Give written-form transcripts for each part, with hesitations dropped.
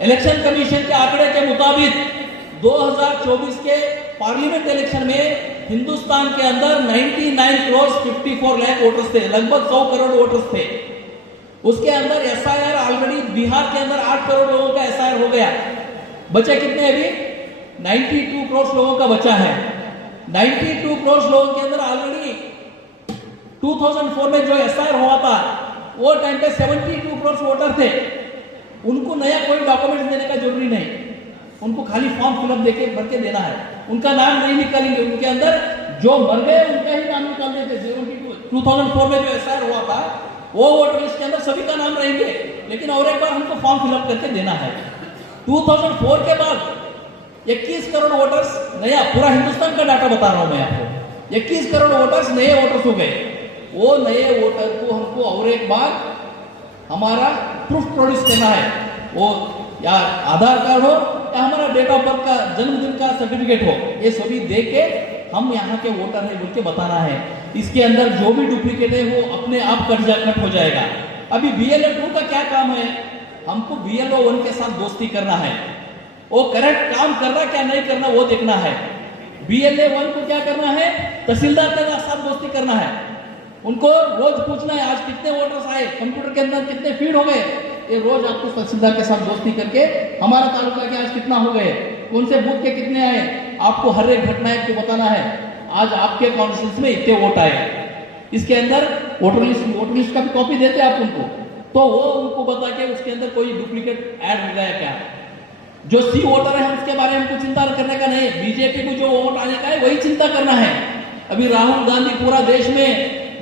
Election commission के आंकड़े के मुताबिक 2024 के पार्लियामेंट इलेक्शन में हिंदुस्तान के अंदर 99 करोड़ 54 लाख वोटर्स थे, लगभग 100 करोड़ वोटर्स थे। उसके अंदर एसआईआर ऑलरेडी बिहार के अंदर 8 करोड़ लोगों का एसआईआर हो गया। बचे कितने अभी? 92 करोड़ लोगों का बचा है। 92 करोड़ लोगों के अंदर ऑलरेडी 2004 में जो एसआईआर हुआ था वो टाइम पे 72 करोड़ वोटर थे। उनको नया कोई डॉक्यूमेंट देने का जरूरी नहीं, उनको खाली फॉर्म फिलअप देके भर के देना है। उनका नाम नहीं निकालेंगे, उनके अंदर जो मर गए उनका ही नाम निकाल देते। 2004 में जो एसआईआर हुआ था वो वोटर लिस्ट के अंदर सभी का नाम रहेंगे, लेकिन और एक बार हमको फॉर्म फिलअप करके देना है। 2004 के बाद 21 करोड़ वोटर्स नया, पूरा हिंदुस्तान का डाटा बता रहा हूं मैं आपको, 21 करोड़ वोटर्स नए वोटर्स हो गए। वो नए वोटर को हमको और एक बार हमारा प्रूफ प्रोड्यूस करना है, वो या आधार कार्ड हो या हमारा डेट ऑफ बर्थ का जन्मदिन का सर्टिफिकेट हो, ये सभी दे के हम यहाँ के वोटर है बोल के बताना है। इसके अंदर जो भी डुप्लीकेट है वो अपने आप कट हो जाएगा। अभी BLO 2 का क्या काम है? हमको BLO 1 के साथ दोस्ती करना है, वो करेक्ट काम कर रहा क्या नहीं करना वो देखना है। BLO 1 को क्या करना है? तहसीलदार के साथ दोस्ती करना है, उनको रोज पूछना है आज कितने वोटर्स आए, कंप्यूटर के अंदर कितने फीड हो गए, ये रोज आपको तहसीलदार के साथ दोस्ती करके हमारा तालुका के आज कितना हो गए, कौन से बूथ के कितने आए, आपको हर एक घटना को बताना है। आज आपके कॉन्स्टिट्यूंसी में इतने वोट आए, इसके अंदर वोटर लिस्ट का भी कॉपी देते आप उनको, तो वो उनको बता के उसके अंदर कोई डुप्लीकेट ऐड हो गया क्या। जो सी वोटर है उसके बारे में हमको चिंता करने का नहीं, बीजेपी को जो वोट आने का है वही चिंता करना है। अभी राहुल गांधी पूरा देश में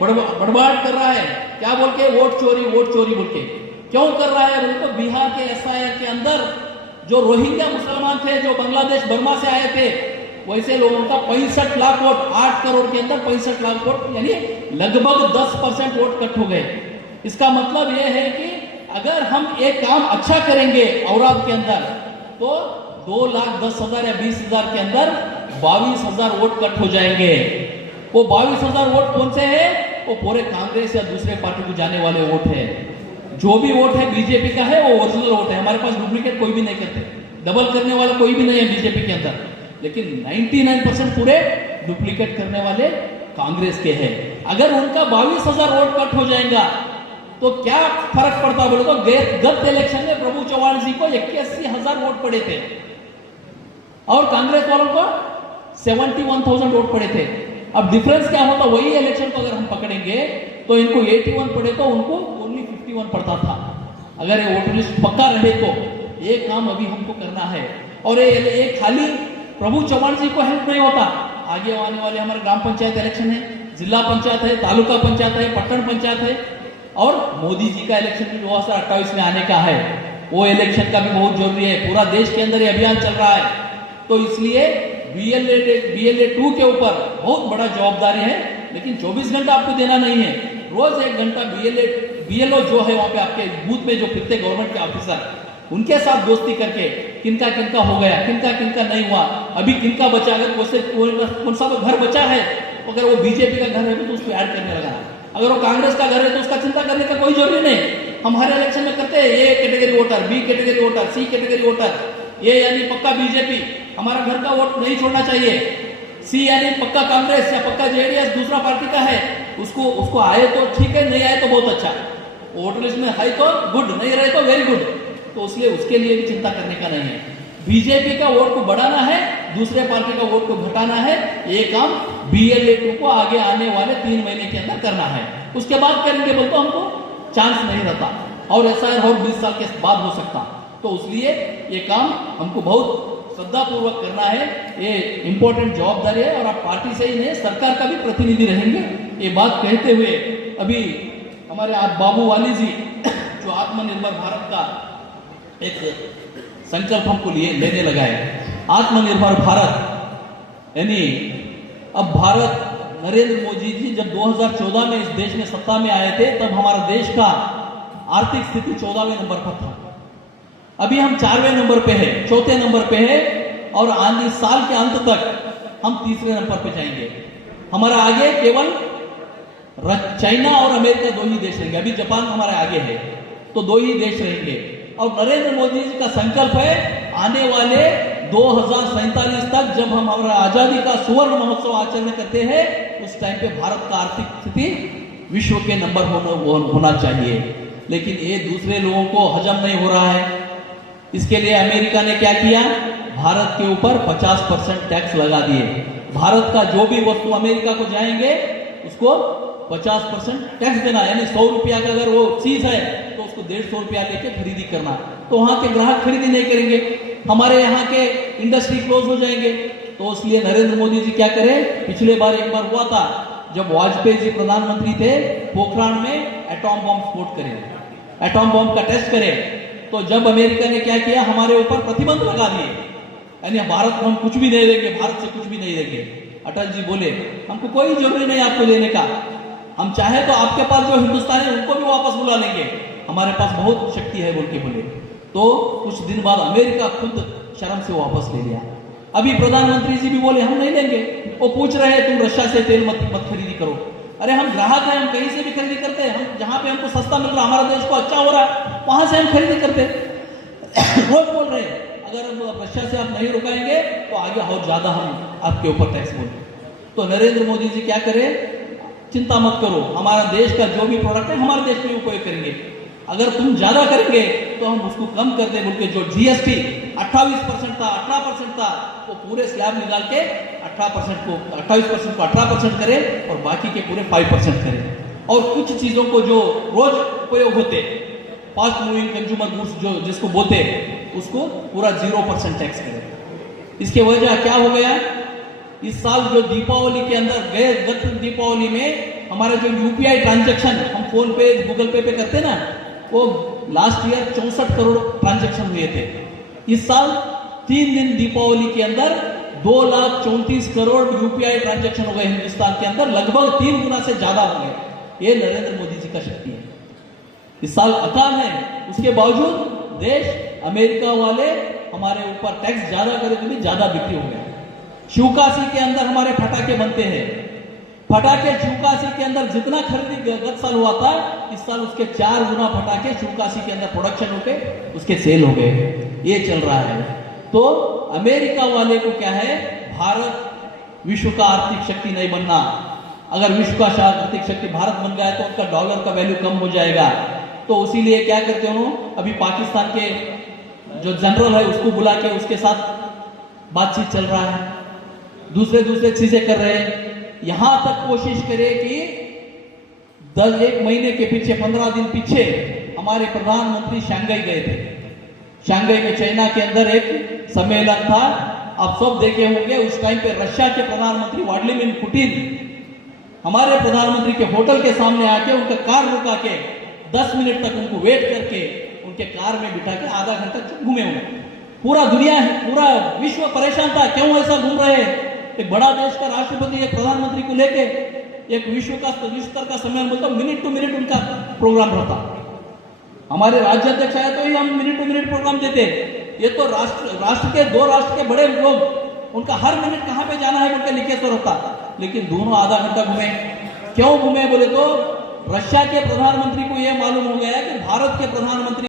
बड़बड़ाहट कर रहा है, क्या बोल के? वोट चोरी बोल के। क्यों कर रहा है? उनको बिहार के एसआईआर के अंदर जो रोहिंग्या मुसलमान थे, जो बांग्लादेश बर्मा से आए थे, वैसे लोगों का 65 लाख वोट, 8 करोड़ के अंदर 65 लाख वोट, यानी लगभग 10% वोट कट हो गए। इसका मतलब यह है कि अगर हम एक काम अच्छा करेंगे औराद के अंदर तो 2,10,000 या 20,000 के अंदर 22,000 वोट कट हो जाएंगे। वो 22,000 वोट कौन से हैं? वो पूरे कांग्रेस या दूसरे पार्टी को जाने वाले वोट है। जो भी वोट है बीजेपी का है वो ओरिजिनल वोट है, हमारे पास डुप्लीकेट कोई भी नहीं करते, डबल करने वाला कोई भी नहीं है बीजेपी के अंदर, लेकिन 99% पूरे डुप्लीकेट करने वाले कांग्रेस के हैं। अगर उनका 22,000 वोट कट हो जाएगा तो क्या फर्क पड़ता बोले तो गत इलेक्शन में प्रभु चौहान जी को 81,000 वोट पड़े थे और कांग्रेस वालों को 71,000 वोट पड़े थे। अब डिफरेंस क्या होता? वही इलेक्शन को अगर हम पकड़ेंगे तो इनको 81 पड़े तो उनको ओनली 51 पड़ता था। अगर ये वोटर लिस्ट पक्का रहे तो ये काम अभी हमको करना है। और ये खाली प्रभु चौहान जी को हेल्प नहीं होता, आगे आने वाले हमारे ग्राम पंचायत इलेक्शन है, जिला पंचायत है, तालुका पंचायत है, पट्टन पंचायत है, और मोदी जी का इलेक्शन भी 2028 में आने का है, वो इलेक्शन का भी बहुत जरूरी है। पूरा देश के अंदर ये अभियान चल रहा है, तो इसलिए BLO 2 के ऊपर बहुत बड़ा जवाबदारी है। लेकिन 24 घंटा आपको देना नहीं है, रोज 1 घंटा BLO जो है वहां पे आपके बूथ में जो फिरते गवर्नमेंट के ऑफिसर, उनके साथ दोस्ती करके किनका किनका हो गया, किनका किनका नहीं हुआ, अभी किनका बचा, अगर कौन सा घर बचा है, अगर वो बीजेपी का घर है तो उसको ऐड करने लगा, अगर वो कांग्रेस का घर है तो उसका चिंता करने का कोई जरूरी नहीं। हम हर इलेक्शन में करते हैं A category voter, B category voter, C category voter, A यानी पक्का बीजेपी, हमारा घर का वोट नहीं छोड़ना चाहिए, सी यानी पक्का कांग्रेस या पक्का जेडीएस दूसरा पार्टी का है, उसको आए तो ठीक है, नहीं आए तो बहुत अच्छा, वोटर लिस्ट में है तो गुड, नहीं रहे तो वेरी गुड, तो इसलिए उसके लिए भी चिंता करने का नहीं है। बीजेपी का वोट को बढ़ाना है, दूसरे पार्टी का वोट को घटाना है, ये काम BLO 2 को आगे आने वाले 3 महीने के अंदर करना है। उसके बाद करेंगे बोल तो हमको चांस नहीं रहता, और ऐसा और 20 साल के बाद हो सकता, तो इसलिए ये काम हमको बहुत श्रद्धापूर्वक करना है, ये इंपॉर्टेंट जवाबदारी है, और आप पार्टी से ही नहीं सरकार का भी प्रतिनिधि रहेंगे। ये बात कहते हुए अभी हमारे आप बाबू वाली जी जो आत्मनिर्भर भारत का एक संकल्प हमको लेने लगा है, आत्मनिर्भर भारत, यानी अब भारत नरेंद्र मोदी जी जब 2014 में इस देश में सत्ता में आए थे तब हमारा देश का आर्थिक स्थिति 14वें नंबर पर था, अभी हम 4वें नंबर पे है, 4थे नंबर पे है, और आने साल के अंत तक हम 3रे नंबर पे जाएंगे। हमारा आगे केवल चाइना और अमेरिका 2 ही देश रहेंगे, अभी जापान हमारे आगे है, तो 2 ही देश रहेंगे। और नरेंद्र मोदी जी का संकल्प है आने वाले 2047 तक जब हम हमारा आजादी का सुवर्ण महोत्सव आचरण करते हैं उस टाइम पे भारत का आर्थिक स्थिति विश्व के नंबर होना चाहिए। लेकिन ये दूसरे लोगों को हजम नहीं हो रहा है। इसके लिए अमेरिका ने क्या किया, भारत के ऊपर 50% टैक्स लगा दिए। भारत का जो भी वस्तु अमेरिका को जाएंगे उसको 50% टैक्स देना, यानी 100 रुपया का अगर वो चीज है तो उसको 150 रुपया लेके खरीदी करना। तो वहां के ग्राहक खरीदी नहीं करेंगे, हमारे यहाँ के इंडस्ट्री क्लोज हो जाएंगे। तो इसलिए नरेंद्र मोदी जी क्या करे, पिछले बार एक बार हुआ था जब वाजपेयी जी प्रधानमंत्री थे, पोखरान में एटॉम बम स्फोट करे, एटॉम बम का टेस्ट करे। तो जब अमेरिका ने क्या किया, हमारे ऊपर प्रतिबंध लगा दिए, यानी भारत को हम कुछ भी नहीं देंगे, भारत से कुछ भी नहीं देंगे। अटल जी बोले हमको कोई जरूरी नहीं आपको देने का, हम चाहे तो आपके पास जो हिंदुस्तानी उनको भी वापस बुला लेंगे, हमारे पास बहुत शक्ति है बोल के बोले। तो कुछ दिन बाद अमेरिका खुद शर्म से वापस ले लिया। अभी प्रधानमंत्री जी भी बोले हम नहीं लेंगे। वो पूछ रहे हैं तुम रशिया से तेल मत खरीदी करो। अरे हम ग्राहक हैं, हम कहीं से भी खरीदी करते हैं, हम जहां पे हमको सस्ता मिल रहा, हमारा देश को अच्छा हो रहा है, वहां से हम खरीदी करते हैं। रोज बोल रहे हैं अगर रशिया से आप नहीं रुकाएंगे तो आगे और ज्यादा हम आपके ऊपर टैक्स बोलेंगे। तो नरेंद्र मोदी जी क्या करे, चिंता मत करो, हमारा देश का जो भी प्रोडक्ट है हमारे देश में उपयोग करेंगे, अगर तुम ज्यादा करेंगे तो हम उसको कम कर दें बोल के। जो जीएसटी 28% था, 18% था, वो पूरे स्लैब निकाल के 28% को 18% करें और बाकी के पूरे 5% करें। और कुछ चीजों को जो रोज उपयोग होते, फास्ट मूविंग कंज्यूमर गुड्स जो जिसको बोलते, उसको पूरा 0% टैक्स करें। इसके वजह क्या हो गया, इस साल जो दीपावली के अंदर गत दीपावली में हमारे जो यूपीआई ट्रांजैक्शन हम फोन पे गूगल पे करते ना, वो लास्ट ईयर 64 करोड़ ट्रांजैक्शन हुए थे। इस साल 3 दिन दीपावली के अंदर 2,34 करोड़ यूपीआई ट्रांजैक्शन हो गए हिंदुस्तान के अंदर, लगभग 3 गुना से ज्यादा हो गए। ये नरेंद्र मोदी जी का शक्ति है। इस साल अकाल है, उसके बावजूद देश अमेरिका वाले हमारे ऊपर टैक्स ज्यादा करे तो भी ज्यादा बिक्री हो गया। शिवकाशी के अंदर हमारे फटाके बनते हैं, फटाके शिवकाशी के अंदर जितना खरीदी गत साल हुआ था, इस साल उसके 4 गुना फटाके शिवकाशी के अंदर प्रोडक्शन होके उसके सेल हो गए। ये चल रहा है। तो अमेरिका वाले को क्या है, भारत विश्व का आर्थिक शक्ति नहीं बनना। अगर विश्व का आर्थिक शक्ति भारत बन गया तो उनका डॉलर का वैल्यू कम हो जाएगा। तो इसीलिए क्या करते हो, अभी पाकिस्तान के जो जनरल है उसको बुला के उसके साथ बातचीत चल रहा है, दूसरे चीजें कर रहे हैं। यहां तक कोशिश करे कि 1 महीने के पीछे 15 दिन पीछे हमारे प्रधानमंत्री शंघाई गए थे। शंघाई में चाइना के अंदर एक सम्मेलन था, आप सब देखे होंगे। उस टाइम पे रशिया के प्रधानमंत्री व्लादिमीर पुतिन हमारे प्रधानमंत्री के होटल के सामने आके उनका कार रुका के 10 मिनट तक उनको वेट करके उनके कार में बिठा के आधा घंटा घूमे हुए। पूरा दुनिया है, पूरा विश्व परेशान था, क्यों ऐसा घूम रहे हैं। एक बड़ा देश का राष्ट्रपति एक प्रधानमंत्री को लेके एक विश्व स्तर का सम्मेलन बोलता, मिनट टू मिनट उनका प्रोग्राम रहता। हमारे राज्याध्यक्ष आए तो ही हम मिनट टू मिनट प्रोग्राम देते। ये तो राष्ट्र के 2 राष्ट्र के बड़े लोग, उनका हर मिनट कहां पे जाना है उनका लिखे तो रहता, लेकिन दोनों आधा घंटा घूमे। क्यों घूमे बोले तो रशिया के प्रधानमंत्री को यह मालूम हो गया कि भारत के प्रधानमंत्री